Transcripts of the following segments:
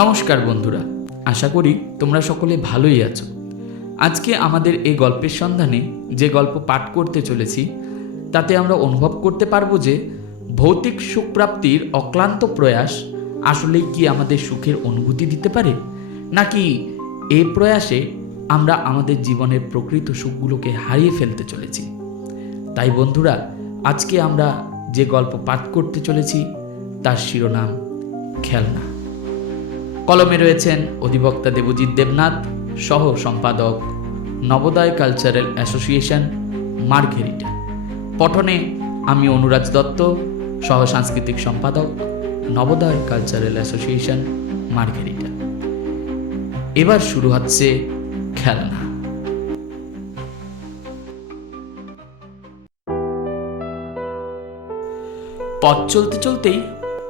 নমস্কার বন্ধুরা, আশা করি তোমরা সকলে ভালোই আছো। আজকে আমাদের এই গল্পের সন্ধানে যে গল্প পাঠ করতে চলেছি তাতে আমরা অনুভব করতে পারবো যে ভৌতিক সুখ প্রাপ্তির অক্লান্ত প্রয়াস আসলেই কি আমাদের সুখের অনুভূতি দিতে পারে, নাকি এই প্রয়াসে আমরা আমাদের জীবনের প্রকৃত সুখগুলোকে হারিয়ে ফেলতে চলেছি। তাই বন্ধুরা, আজকে আমরা যে গল্প পাঠ করতে চলেছি তার শিরোনাম খেলনা। কলমে রয়েছেন অধিবক্তা দেবজিৎ দেবনাথ, সহ সম্পাদক নবোদয় কালচারাল অ্যাসোসিয়েশন, মার্ঘেরিটা। পঠনে আমি অনুরাজ দত্ত, সহ সাংস্কৃতিক সম্পাদক নবোদয় কালচারাল অ্যাসোসিয়েশন, মার্ঘেরিটা। এবার শুরু হচ্ছে খেলনা। পথ চলতে চলতেই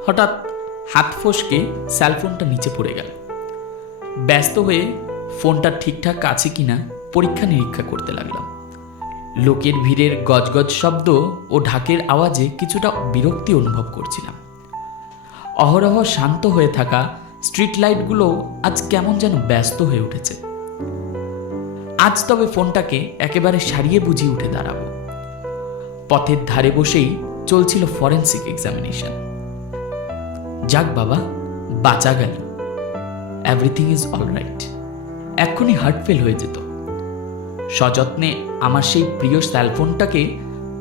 হঠাৎ হাত ফসকে সেলফোনটা নিচে পড়ে গেল। ব্যস্ত হয়ে ফোনটা ঠিকঠাক আছে কিনা পরীক্ষা নিরীক্ষা করতে লাগলাম। লোকের ভিড়ের গজগজ শব্দ ও ঢাকের আওয়াজে কিছুটা বিরক্তি অনুভব করছিলাম। অহরহ শান্ত হয়ে থাকা স্ট্রিট লাইটগুলো আজ কেমন যেন ব্যস্ত হয়ে উঠেছে। আজ তবে ফোনটাকে একেবারে সারিয়ে বুঝিয়ে উঠে দাঁড়াবো। পথের ধারে বসেই চলছিল ফরেন্সিক এক্সামিনেশন। যাক বাবা, বাঁচা গেল। Everything is alright. এক্ষুনি হার্ট ফেল হয়ে যেত। সযত্নে আমার সেই প্রিয় সেলফোনটাকে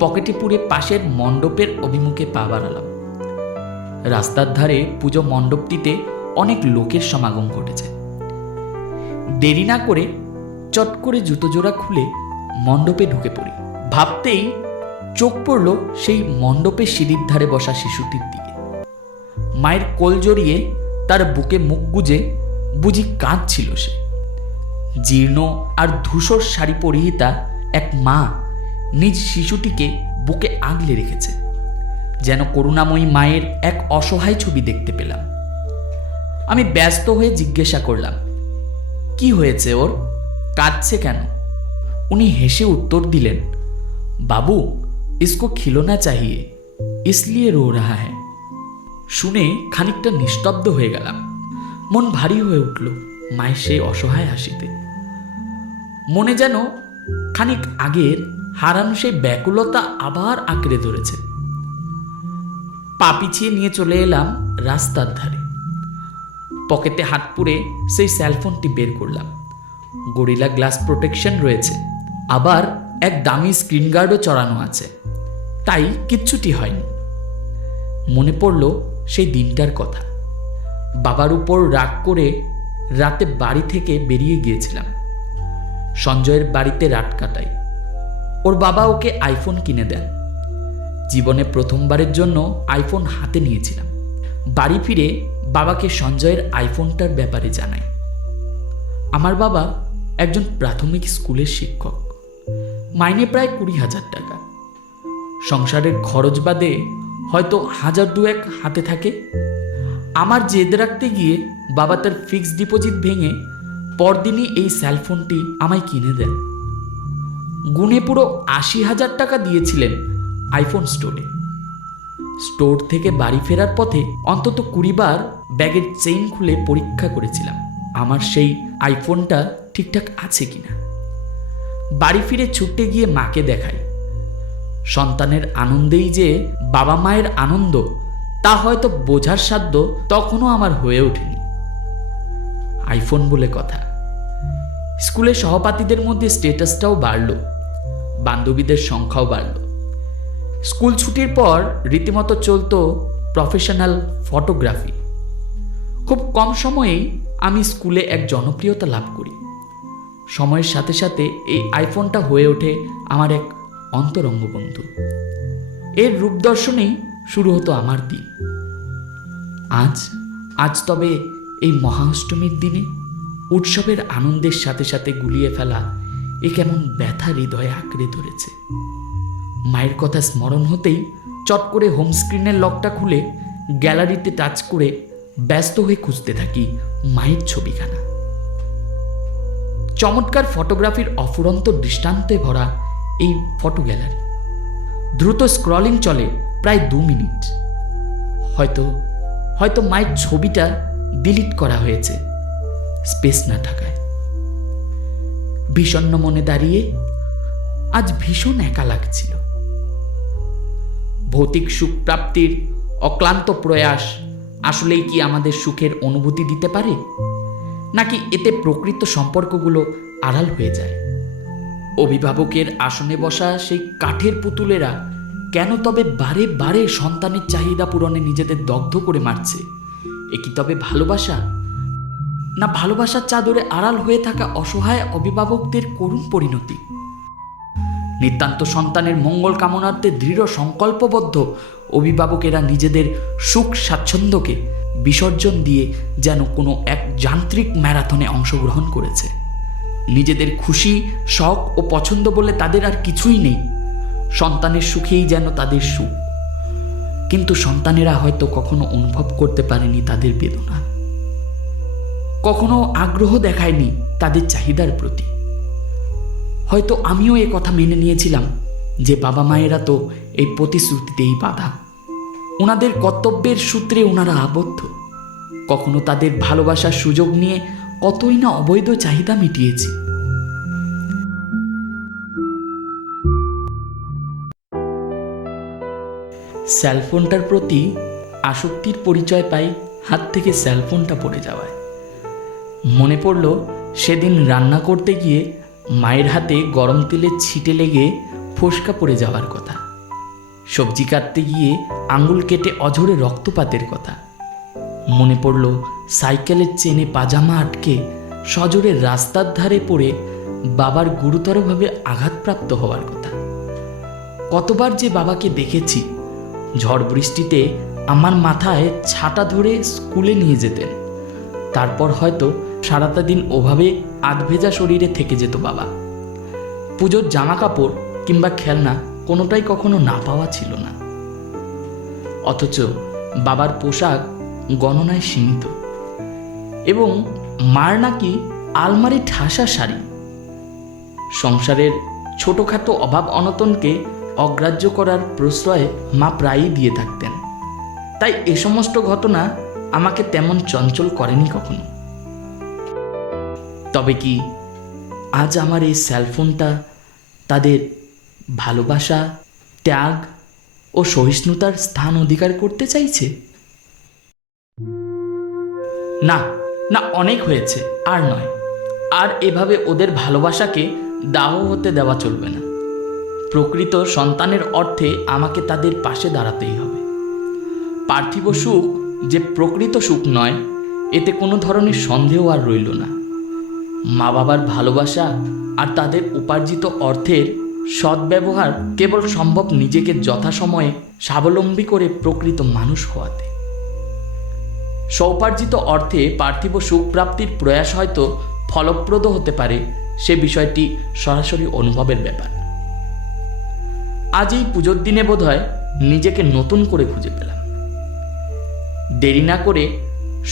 পকেটে পুরে পাশের মণ্ডপের অভিমুখে পা বাড়ালাম। রাস্তার ধারে পুজো মণ্ডপটিতে অনেক লোকের সমাগম ঘটেছে। দেরি না করে চট করে জুতো জোড়া খুলে মণ্ডপে ঢুকে পড়ি। ভাবতেই চোখ পড়ল সেই মণ্ডপের সিঁড়ির ধারে বসা শিশুটির দিকে। মায়ের কোল জড়িয়ে তার বুকে মুখ গুজে বুঝি কাঁদছিল সে। জীর্ণ আর ধূসর শাড়ি পরিহিতা এক মা নিজ শিশুটিকে বুকে আগলে রেখেছে। যেন করুণাময়ী মায়ের এক অসহায় ছবি দেখতে পেলাম। আমি ব্যস্ত হয়ে জিজ্ঞাসা করলাম, কি হয়েছে ওর, কাঁদছে কেন? উনি হেসে উত্তর দিলেন, বাবু इसको खिलौना चाहिए इसलिए रो रहा है। শুনে খানিকটা নিস্তব্ধ হয়ে গেলাম। মন ভারী হয়ে উঠল মায়ের সেই অসহায় হাসিতে। মনে যেন খানিক আগের হারানো সেই ব্যাকুলতা আবার আঁকড়ে ধরেছে। পা পিছিয়ে নিয়ে চলে এলাম রাস্তার ধারে। পকেটে হাত পুরে সেই সেলফোনটি বের করলাম। গরিলা গ্লাস প্রোটেকশন রয়েছে, আবার এক দামি স্ক্রিন গার্ডও চড়ানো আছে, তাই কিচ্ছুটি হয়নি। মনে পড়ল সেই দিনটার কথা। বাবার উপর রাগ করে রাতে বাড়ি থেকে বেরিয়ে গিয়েছিলাম। সঞ্জয়ের বাড়িতে রাত কাটাই। ওর বাবা ওকে আইফোন কিনে দেন। জীবনে প্রথমবারের জন্য আইফোন হাতে নিয়েছিলাম। বাড়ি ফিরে বাবাকে সঞ্জয়ের আইফোনটার ব্যাপারে জানাই। আমার বাবা একজন প্রাথমিক স্কুলের শিক্ষক, মাইনে প্রায় 20,000 টাকা। সংসারের খরচ বাদে হয়তো 1,000-2,000 হাতে থাকে। আমার জেদ রাখতে গিয়ে বাবা তার ফিক্সড ডিপোজিট ভেঙে পরদিনই এই সেলফোনটি আমায় কিনে দেন। গুনে পুরো 80,000 টাকা দিয়েছিলেন আইফোন স্টোরে। স্টোর থেকে বাড়ি ফেরার পথে অন্তত 20 বার ব্যাগের চেইন খুলে পরীক্ষা করেছিলাম আমার সেই আইফোনটা ঠিকঠাক আছে কিনা। বাড়ি ফিরে ছুটে গিয়ে মাকে দেখাই। সন্তানের আনন্দেই যে বাবা মায়ের আনন্দ তা হয়তো বোঝার সাধ্য তখনও আমার হয়ে ওঠেনি। আইফোন বলে কথা। স্কুলের সহপাঠীদের মধ্যে স্ট্যাটাসটাও বাড়ল, বান্ধবীদের সংখ্যাও বাড়ল। স্কুল ছুটির পর রীতিমতো চলতো প্রফেশনাল ফটোগ্রাফি। খুব কম সময়েই আমি স্কুলে এক জনপ্রিয়তা লাভ করি। সময়ের সাথে সাথে এই আইফোনটা হয়ে ওঠে আমার এক অন্তরঙ্গ বন্ধু। এর রূপ দর্শনেই শুরু হতো আমার দিন। আজ তবে এই মহাষ্টমীর দিনে উৎসবের আনন্দের সাথে সাথে গুলিয়ে ফেলা এ কেমন ব্যথা হৃদয়ে আঁকড়ে ধরেছে। মায়ের কথা স্মরণ হতেই চট করে হোম স্ক্রিনের লকটা খুলে গ্যালারিতে টাচ করে ব্যস্ত হয়ে খুঁজতে থাকি মায়ের ছবিখানা। চমৎকার ফটোগ্রাফির অফুরন্ত দৃষ্টান্তে ভরা এই ফটো গ্যালারি। দ্রুত স্ক্রলিং চলে প্রায় 2 মিনিট। হয়তো মায়ের ছবিটা ডিলিট করা হয়েছে স্পেস না থাকায়। বিষণ্ণ মনে দাঁড়িয়ে আজ ভীষণ একা লাগছিল। ভৌতিক সুখ প্রাপ্তির অক্লান্ত প্রয়াস আসলেই কি আমাদের সুখের অনুভূতি দিতে পারে, নাকি এতে প্রকৃত সম্পর্কগুলো আড়াল হয়ে যায়? অভিভাবকের আসনে বসা সেই কাঠের পুতুলেরা কেন তবে বারে বারে সন্তানের চাহিদা পূরণে নিজেদের দগ্ধ করে মারছে? এ কি তবে ভালোবাসা, না ভালোবাসার চাদরে আড়াল হয়ে থাকা অসহায় অভিভাবকদের করুণ পরিণতি? নিতান্ত সন্তানের মঙ্গল কামনার্থে দৃঢ় সংকল্পবদ্ধ অভিভাবকেরা নিজেদের সুখ স্বাচ্ছন্দ্যকে বিসর্জন দিয়ে যেন কোনো এক যান্ত্রিক ম্যারাথনে অংশগ্রহণ করেছে। নিজেদের খুশি, শখ ও পছন্দ বলে তাদের আর কিছুই নেই। সন্তানের সুখেই যেন তাদের সুখ, কিন্তু সন্তানেরা হয়তো কখনো অনুভব করতে পারেনি তাদের বেদনা, কখনো আগ্রহ দেখায়নি তাদের চাহিদার প্রতি। হয়তো আমিও এ কথা মেনে নিয়েছিলাম যে বাবা মায়েরা তো এই প্রতিশ্রুতিতেই বাঁধা, ওনাদের কর্তব্যের সূত্রে ওনারা আবদ্ধ। কখনো তাদের ভালোবাসার সুযোগ নিয়ে কতই না অবৈধ চাহিদা মিটিয়েছি। সেলফোনটার প্রতি আসক্তির পরিচয় পাই হাত থেকে সেলফোনটা পড়ে যাওয়ায়। মনে পড়ল সেদিন রান্না করতে গিয়ে মায়ের হাতে গরম তেলে ছিটে লেগে ফোসকা পড়ে যাওয়ার কথা, সবজি কাটতে গিয়ে আঙুল কেটে অঝরে রক্তপাতের কথা। মনে পড়ল সাইকেলের চেনে পাজামা আটকে সজোরে রাস্তার ধারে পড়ে বাবার গুরুতরভাবে আঘাতপ্রাপ্ত হওয়ার কথা। কতবার যে বাবাকে দেখেছি ঝড় বৃষ্টিতে আমার মাথায় ছাতা ধরে স্কুলে নিয়ে যেতেন, তারপর হয়তো সারাটা দিন ওভাবে আধভেজা শরীরে থেকে যেত বাবা। পুজোর জামা কাপড় কিংবা খেলনা কোনোটাই কখনো না পাওয়া ছিল না, অথচ বাবার পোশাক গণনায় সীমিত এবং মার নাকি আলমারি ঠাসা শাড়ি। সংসারের ছোটখাটো অভাব অনটনকে অগ্রাহ্য করার প্রশ্রয় মা প্রায়ই দিয়ে থাকতেন, তাই এ সমস্ত ঘটনা আমাকে তেমন চঞ্চল করেনি কখনো। তবে কি আজ আমার এই সেলফোনটা তাদের ভালোবাসা, ত্যাগ ও সহিষ্ণুতার স্থান অধিকার করতে চাইছে? না না, অনেক হয়েছে, আর নয়। আর এভাবে ওদের ভালোবাসাকে দাহ হতে দেওয়া চলবে না। প্রকৃত সন্তানের অর্থে আমাকে তাদের পাশে দাঁড়াতেই হবে। পার্থিব সুখ যে প্রকৃত সুখ নয়, এতে কোনো ধরনের সন্দেহ আর রইল না। মা বাবার ভালোবাসা আর তাদের উপার্জিত অর্থের সদ্ব্যবহার কেবল সম্ভব নিজেকে যথাসময়ে স্বাবলম্বী করে প্রকৃত মানুষ হওয়াতে। স্বউপার্জিত অর্থে পার্থিব সুখ প্রাপ্তির প্রয়াস হয়তো ফলপ্রদ হতে পারে, সে বিষয়টি সরাসরি অনুভবের ব্যাপার। আজ এই পুজোর দিনে বোধহয় নিজেকে নতুন করে খুঁজে পেলাম। দেরি না করে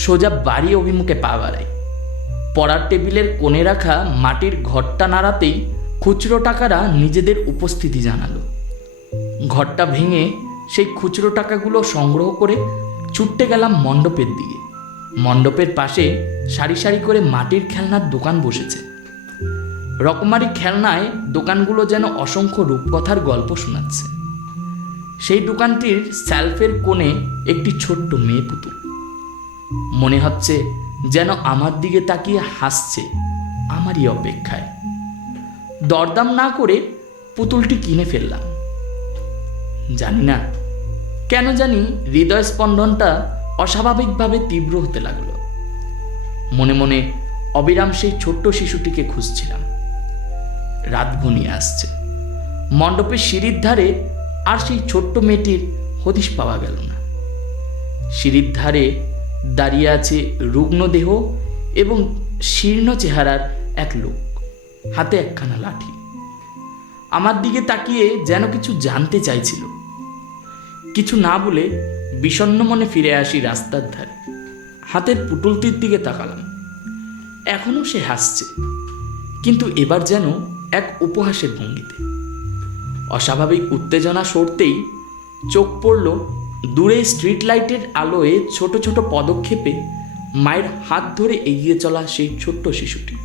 সোজা বাড়ি অভিমুখে পা বাড়াই। পড়ার টেবিলের কোণে রাখা মাটির ঘরটা নাড়াতেই খুচরো টাকারা নিজেদের উপস্থিতি জানালো। ঘরটা ভেঙে সেই খুচরো টাকাগুলো সংগ্রহ করে ছুটতে গেলাম মণ্ডপের দিকে। মণ্ডপের পাশে সারি সারি করে মাটির খেলনার দোকান বসেছে। রকমারি খেলনায় দোকানগুলো যেন অসংখ্য রূপকথার গল্প শোনাচ্ছে। সেই দোকানটির সেলফের কোণে একটি ছোট্ট মেয়ে পুতুল। মনে হচ্ছে যেন আমার দিকে তাকিয়ে হাসছে আমারই অপেক্ষায়। দরদাম না করে পুতুলটি কিনে ফেললাম। জানি না কেন জানি হৃদয় স্পন্দনটা অস্বাভাবিকভাবে তীব্র হতে লাগলো। মনে মনে অবিরাম সেই ছোট্ট শিশুটিকে খুঁজছিলাম। রাত ঘনিয়ে আসছে। মণ্ডপের সিঁড়ির ধারে আর সেই ছোট্ট মেয়েটির হদিশ পাওয়া গেল না। সিঁড়ির ধারে দাঁড়িয়ে আছে রুগ্ন দেহ এবং শীর্ণ চেহারার এক লোক, হাতে একখানা লাঠি। আমার দিকে তাকিয়ে যেন কিছু জানতে চাইছিল। কিছু না বলে বিষণ্ণ মনে ফিরে আসি রাস্তার ধারে। হাতের পুতুলটির দিকে তাকালাম। এখনো সে হাসছে, কিন্তু এবার যেন এক উপহাসের ভঙ্গিতে। অস্বাভাবিক উত্তেজনা সরতেই চোখ পড়ল দূরে স্ট্রিট লাইটের আলোয় ছোট ছোট পদক্ষেপে মায়ের হাত ধরে এগিয়ে চলা সেই ছোট্ট শিশুটি।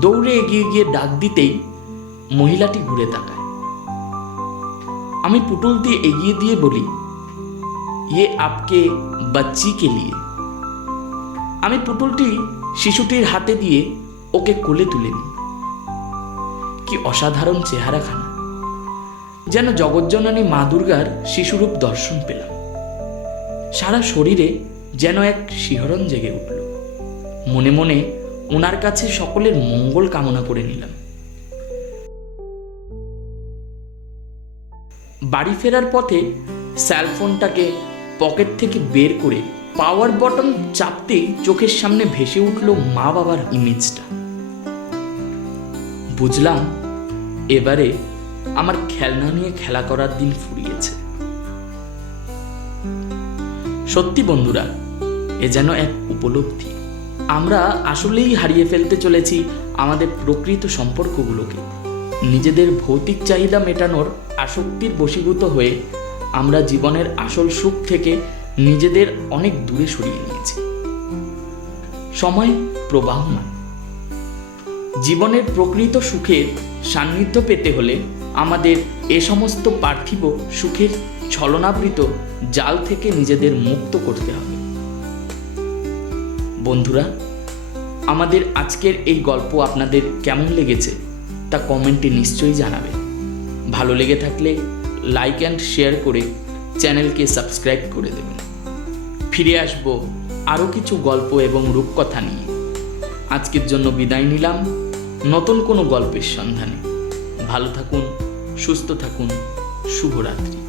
দৌড়ে এগিয়ে গিয়ে ডাক দিতেই মহিলাটি ঘুরে তাকায়। আমি পুতুল দিয়ে এগিয়ে দিয়ে বলি, ইয়ে আপকে বাচ্চি কে লিয়ে। আমি পুতুলটি শিশুটির হাতে দিয়ে ওকে কোলে তুলে নিই। কি অসাধারণ চেহারাখানা, যেন জগজ্জননী মা দুর্গার শিশুরূপ দর্শন পেলাম। সারা শরীরে যেন এক শিহরণ জেগে উঠল। মনে মনে ওনার কাছে সকলের মঙ্গল কামনা করে নিলাম। বাড়ি ফেরার পথে সেলফোনটাকে পকেট থেকে বের করে পাওয়ার বটন চাপতেই চোখের সামনে ভেসে উঠল মা বাবার ইমেজটা। বুঝলাম এবারে আমার খেলনা নিয়ে খেলা করার দিন ফুরিয়েছে। সত্যি বন্ধুরা, এ যেন এক উপলব্ধি। আমরা আসলেই হারিয়ে ফেলতে চলেছি আমাদের প্রকৃত সম্পর্কগুলোকে। নিজেদের ভৌতিক চাহিদা মেটানোর আসক্তির বশীভূত হয়ে আমরা জীবনের আসল সুখ থেকে নিজেদের অনেক দূরে সরিয়ে নিয়েছি। সময় প্রবাহমান। জীবনের প্রকৃত সুখের সান্নিধ্য পেতে হলে আমাদের এ সমস্ত পার্থিব সুখের ছলনাবৃত জাল থেকে নিজেদের মুক্ত করতে হবে। বন্ধুরা, আমাদের আজকের এই গল্প আপনাদের কেমন লেগেছে তা কমেন্টে নিশ্চয়ই জানাবেন। ভালো লেগে থাকলে লাইক অ্যান্ড শেয়ার করে চ্যানেলকে সাবস্ক্রাইব করে দেবেন। ফিরে আসবো আরও কিছু গল্প এবং রূপকথা নিয়ে। আজকের জন্য বিদায় নিলাম নতুন কোনো গল্পের সন্ধানে। ভালো থাকুন, সুস্থ থাকুন, শুভরাত্রি।